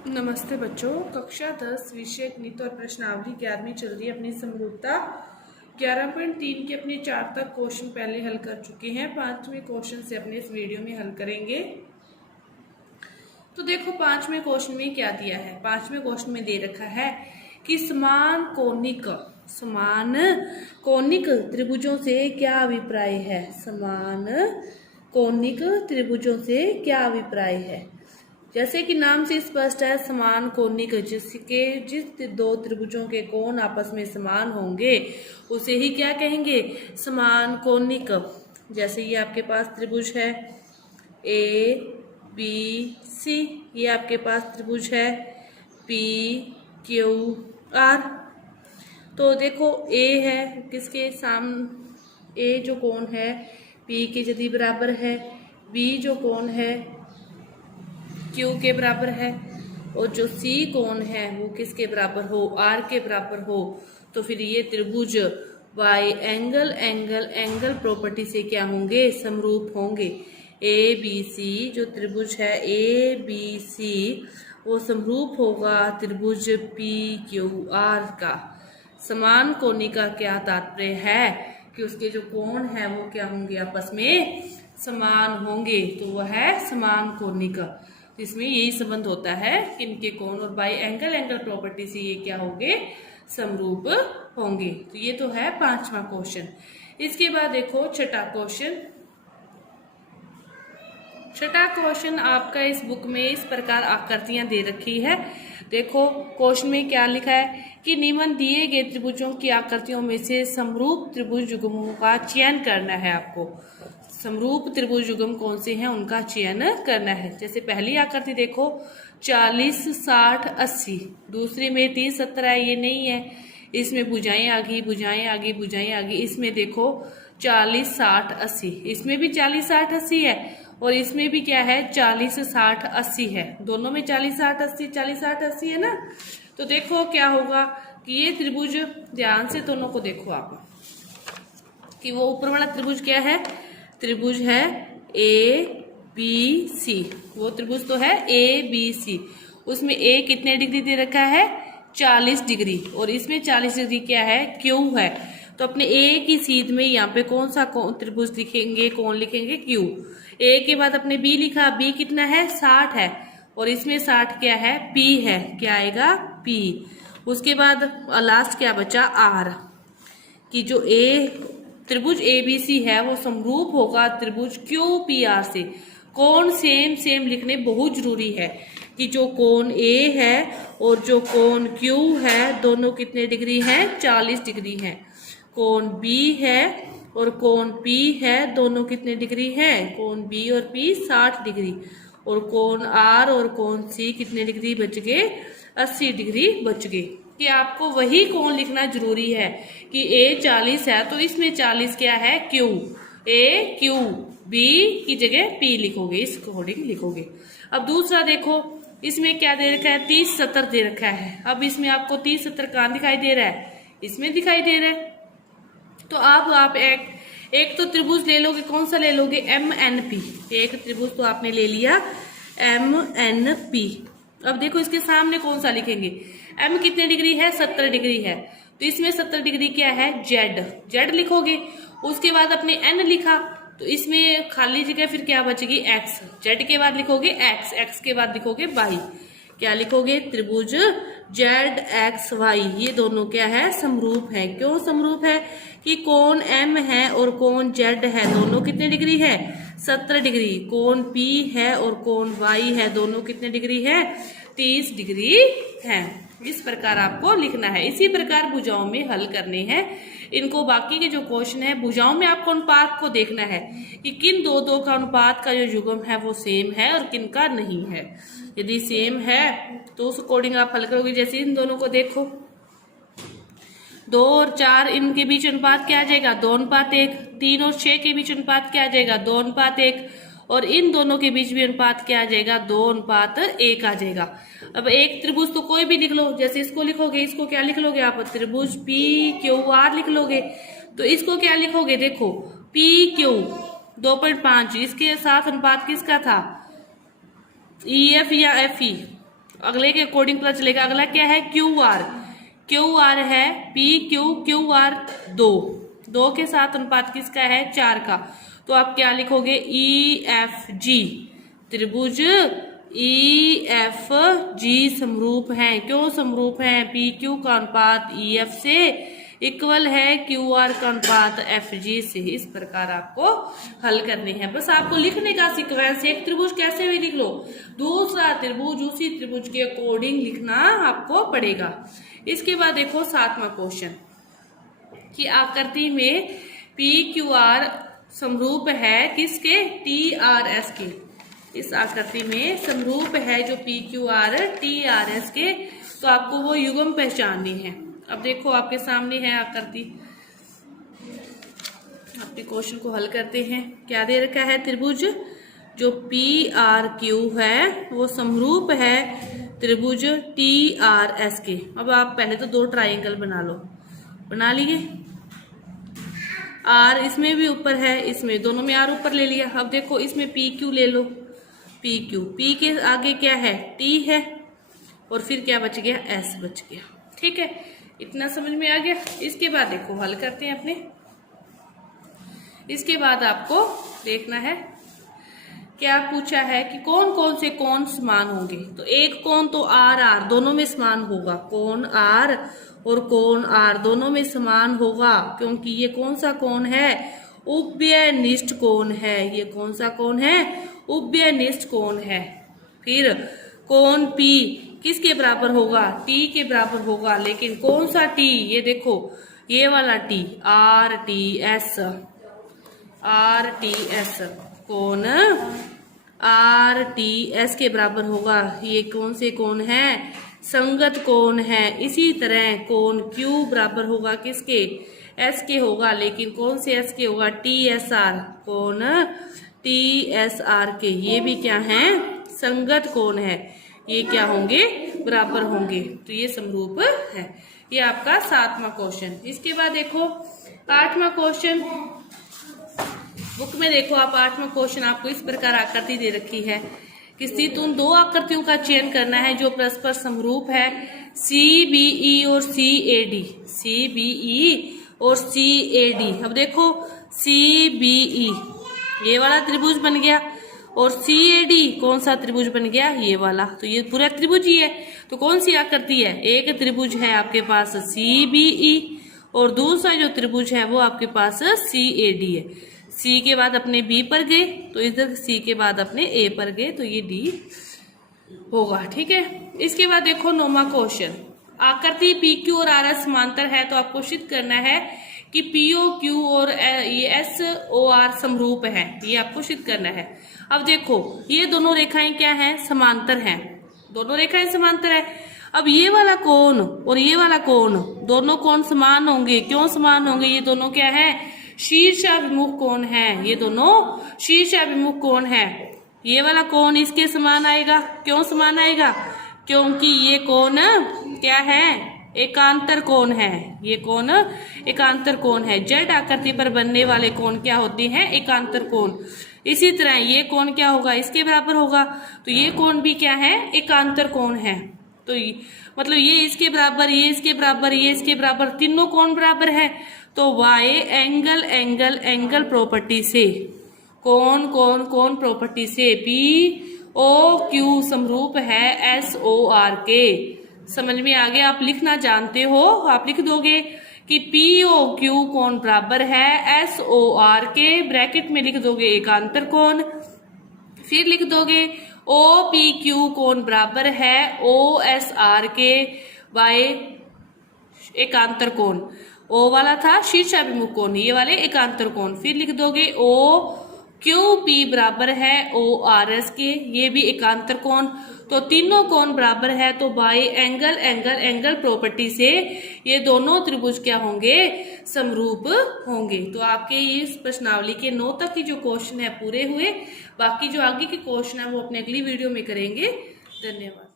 नमस्ते बच्चों। कक्षा 10 विषय गणित और प्रश्नावली 11वीं चल रही है। अपनी समरूपता 11.3 के अपने 4 तक क्वेश्चन पहले हल कर चुके हैं। 5वें क्वेश्चन से अपने इस वीडियो में हल करेंगे। तो देखो 5वें क्वेश्चन में क्या दिया है। 5वें क्वेश्चन में दे रखा है कि समान कोनिक त्रिभुजों से क्या अभिप्राय है। समान कोनिक त्रिभुजों से क्या अभिप्राय है। जैसे कि नाम से स्पष्ट है, समान कोनिक जिस दो त्रिभुजों के कोण आपस में समान होंगे उसे ही क्या कहेंगे, समान कोनिक। जैसे ये आपके पास त्रिभुज है ABC, ये आपके पास त्रिभुज है PQR। तो देखो A है किसके A जो कोण है P के यदि बराबर है, B जो कोण है Q के बराबर है, और जो C कोण है वो किसके बराबर हो, R के बराबर हो, तो फिर ये त्रिभुज बाई एंगल प्रॉपर्टी से क्या होंगे, समरूप होंगे। ABC जो त्रिभुज है ABC वो समरूप होगा त्रिभुज PQR का। समान कोणिक का क्या तात्पर्य है कि उसके जो कोण है वो क्या होंगे, आपस में समान होंगे, तो वह है समान कोणिक। इसमें यही संबंध होता है कि इनके कोण और बाई एंगल प्रॉपर्टी से ये क्या होंगे, समरूप होंगे। तो ये तो है 5वां क्वेश्चन। इसके बाद देखो छठा क्वेश्चन आपका इस बुक में इस प्रकार आकृतियां दे रखी है। देखो क्वेश्चन में क्या लिखा है कि निम्न दिए गए त्रिभुजों की आकृतियों में से समरूप त्रिभुज युग्मों का चयन करना है। आपको समरूप त्रिभुज युग्म कौन से हैं उनका चयन करना है। जैसे पहली आकृति देखो 40 60 80, दूसरे में 30 70 है, ये नहीं है। इसमें भुजाएं आ गई, भुजाएं आ गई, भुजाएं आ गई। इसमें देखो 40 60 80, इसमें भी 40 60 80 है, और इसमें भी क्या है 40 60 80 है। दोनों में 40 60 80 40 60 80 है ना। तो देखो क्या होगा कि ये त्रिभुज, ध्यान से दोनों को देखो आप कि वो ऊपर वाला त्रिभुज क्या है, त्रिभुज है ABC। वो त्रिभुज तो है ABC, उसमें A कितने डिग्री दे रखा है, 40 डिग्री, और इसमें 40 डिग्री क्या है, Q है। तो अपने A की सीध में यहाँ पे कौन सा त्रिभुज लिखेंगे, कौन लिखेंगे, Q। A के बाद अपने B लिखा, B कितना है 60 है, और इसमें 60 क्या है, P है, क्या आएगा P। उसके बाद लास्ट क्या बचा R, कि जो त्रिभुज ABC है वो समरूप होगा त्रिभुज QPR से। कोण सेम लिखने बहुत जरूरी है कि जो कोण A है और जो कोण Q है दोनों कितने डिग्री हैं, 40 डिग्री हैं। कोण B है और कोण P है, दोनों कितने डिग्री हैं, कोण B और P 60 डिग्री, और कोण R और कोण C कितने डिग्री बच गए, 80 डिग्री बच गए। कि आपको वही कोण लिखना जरूरी है कि A 40 है तो इसमें 40 क्या है, Q। A Q, B की जगह P लिखोगे, इस अकॉर्डिंग लिखोगे। अब दूसरा देखो, इसमें क्या दे रखा है, 30 70 दे रखा है। अब इसमें आपको 30 70 कहाँ दिखाई दे रहा है, इसमें दिखाई दे रहा है। तो अब आप एक तो त्रिभुज ले लोगे, कौन सा ले लोगे, MNP। एक त्रिभुज तो आपने ले लिया MNP। अब देखो इसके सामने कौन सा लिखेंगे, M कितने डिग्री है, 70 डिग्री है, तो इसमें 70 डिग्री क्या है, Z लिखोगे। उसके बाद अपने N लिखा, तो इसमें खाली जगह फिर क्या बचेगी, X। Z के बाद लिखोगे X के बाद लिखोगे Y। क्या लिखोगे, त्रिभुज ZXY, ये दोनों क्या है, समरूप है। क्यों समरूप है, कि कोण M है और कोण Z है, दोनों कितने डिग्री है, 70 डिग्री। कोण P है और कोण Y है, दोनों कितने डिग्री है, 30 डिग्री है। इस प्रकार आपको लिखना है। इसी प्रकार भुजाओं में हल करने हैं इनको। बाकी के जो क्वेश्चन है भुजाओं में आपको अनुपात को देखना है कि किन दो का अनुपात का जो युग्म है वो सेम है और किन का नहीं है। यदि सेम है तो उस अकॉर्डिंग आप हल करोगे। जैसे इन दोनों को देखो, 2 और 4 इनके बीच अनुपात क्या आ जाएगा, 2:1। 3 और 6 के बीच अनुपात क्या आ जाएगा, 2:1। और इन दोनों के बीच भी अनुपात क्या आ जाएगा, 2:1 आ जाएगा। अब एक त्रिभुज तो कोई भी लिख लो, जैसे इसको लिखोगे, इसको क्या लिख लोगे आप, त्रिभुज PQR लिख लोगे। तो इसको क्या लिखोगे, देखो PQ 2.5, इसके साथ अनुपात किसका था, EF या FE, अगले के अकॉर्डिंग पता चलेगा। अगला क्या है, क्यू आर। क्यू आर है पी क्यू, क्यू आर 2 के साथ अनुपात किसका है, 4 का। तो आप क्या लिखोगे, ई एफ जी। त्रिभुज ई एफ जी समरूप हैं। क्यों समरूप हैं, पी क्यू का अनुपात ई एफ से इक्वल है क्यू आर का अनुपात एफ जी से। इस प्रकार आपको हल करने हैं। बस आपको लिखने का सीक्वेंस, एक त्रिभुज कैसे भी लिख लो, दूसरा त्रिभुज उसी त्रिभुज के अकॉर्डिंग लिखना आपको पड़ेगा। इसके बाद देखो 7वां क्वेश्चन कि आकृति में पी क्यू आर समरूप है किसके, टी आर एस के। इस आकृति में समरूप है जो P Q R T R S के, तो आपको वो युग्म पहचाननी है। अब देखो आपके सामने है आकृति, अपने क्वेश्चन को हल करते हैं। क्या दे रखा है, त्रिभुज जो पी आर क्यू है वो समरूप है त्रिभुज टी आर एस के। अब आप पहले तो 2 ट्राइंगल बना लो, बना लिए। आर इसमें भी ऊपर है, इसमें दोनों में आर ऊपर ले लिया। अब देखो इसमें पी क्यू ले लो, पी क्यू, पी के आगे क्या है, टी है, और फिर क्या बच गया, एस बच गया। ठीक है, इतना समझ में आ गया। इसके बाद देखो हल करते हैं अपने। इसके बाद आपको देखना है क्या पूछा है कि कौन कौन से कोण समान होंगे। तो एक कोण तो आर आर दोनों में समान होगा, कोण आर और कोण आर दोनों में समान होगा, क्योंकि ये कौन सा कोण है, उभयनिष्ठ कोण है। ये कौन सा कोण है, उभयनिष्ठ कोण है। फिर कोण पी किसके बराबर होगा, टी के बराबर होगा, लेकिन कौन सा टी, ये देखो ये वाला T, R T S, R T S, कोण आर टी एस के बराबर होगा। ये कौन से कोण है, संगत कोण है। इसी तरह कोण क्यू बराबर होगा किसके, एस के होगा, लेकिन कौन से एस के होगा, टी एस आर, कोण टी एस आर के। ये भी क्या है, संगत कोण है। ये क्या होंगे, बराबर होंगे, तो ये समरूप है। ये आपका 7वां क्वेश्चन। इसके बाद देखो 8वां क्वेश्चन, बुक में देखो आप 8वां क्वेश्चन आपको इस प्रकार आकृति दे रखी है कि स्थित उन 2 आकृतियों का चयन करना है जो परस्पर समरूप है, सी बी ई और सी A D, C B E और सी ए डी। अब देखो सी बी ई ये वाला त्रिभुज बन गया, और सी ए डी कौन सा त्रिभुज बन गया, ये वाला। तो ये पूरा त्रिभुज ही है। तो कौन सी आकृति है, एक त्रिभुज है आपके पास सी बी ई, और दूसरा जो त्रिभुज है वो आपके पास सी ए डी है। सी के बाद अपने बी पर गए तो इधर सी के बाद अपने ए पर गए, तो ये डी होगा। ठीक है, इसके बाद देखो 9वां क्वेश्चन, आकृति पी क्यू और आर एस समांतर है, तो आपको सिद्ध करना है कि पी ओ क्यू और ये एस ओ आर समरूप है। ये आपको सिद्ध करना है। अब देखो ये दोनों रेखाएं क्या हैं, समांतर हैं, दोनों रेखाएं समांतर है। अब ये वाला कोण और ये वाला कोण, दोनों कोण समान होंगे। क्यों समान होंगे, ये दोनों क्या है, शीर्षाभिमुख कोण है। ये दोनों शीर्षाभिमुख कोण है। ये वाला कोण इसके समान आएगा। क्यों समान आएगा, क्योंकि ये कोण क्या है, एकांतर कोण है। ये कोण एकांतर कोण है। जेड आकृति पर बनने वाले कोण क्या होते हैं, एकांतर कोण। इसी तरह ये कोण क्या होगा, इसके बराबर होगा। तो ये कोण भी क्या है, एकांतर कोण है। तो मतलब ये इसके बराबर, ये इसके बराबर, ये इसके बराबर, तीनों कोण बराबर है। तो why angle angle angle property से, कोण कोण कोण प्रॉपर्टी से पी ओ क्यू समरूप है एस ओ आर के। समझ में आ गया, आप लिखना जानते हो, आप लिख दोगे कि पी ओ क्यू कोण बराबर है एस ओ आर के, ब्रैकेट में लिख दोगे एकांतर कोण, फिर लिख दोगे ओ पी क्यू कोण बराबर है ओ एस आर के बाय एकांतर कोण। ओ वाला था शीर्षाभिमुख कोण, ये वाले एकांतर कोण। फिर लिख दोगे ओ क्यू पी बराबर है ओ आर एस के, ये भी एकांतर कोण। तो तीनों कोण बराबर है, तो bye angle angle angle property से ये दोनों त्रिभुज क्या होंगे, समरूप होंगे। तो आपके इस प्रश्नावली के 9 तक की जो क्वेश्चन है पूरे हुए। बाकी जो आगे के क्वेश्चन है वो अपने अगली वीडियो में करेंगे। धन्यवाद।